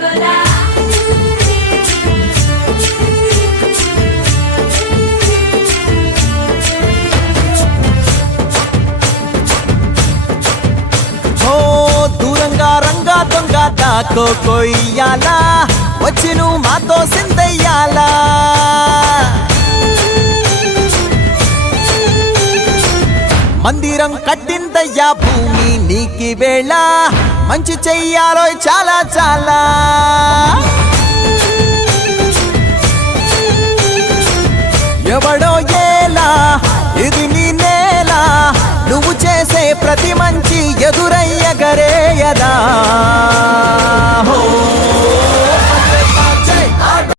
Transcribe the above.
గోలా దూరంగా రంగా దొంగ దాకో కొయ్యాలా వచ్చి నువ్వు మాతో సిందయ్యాలా మందిరం కట్టిందయ్యా భూమి నీకి వేళ మంచి చెయ్యాలో చాలా చాలా ఎవడో ఏలా ఇది నీ నేల నువ్వు చేసే ప్రతి మంచి ఎదురు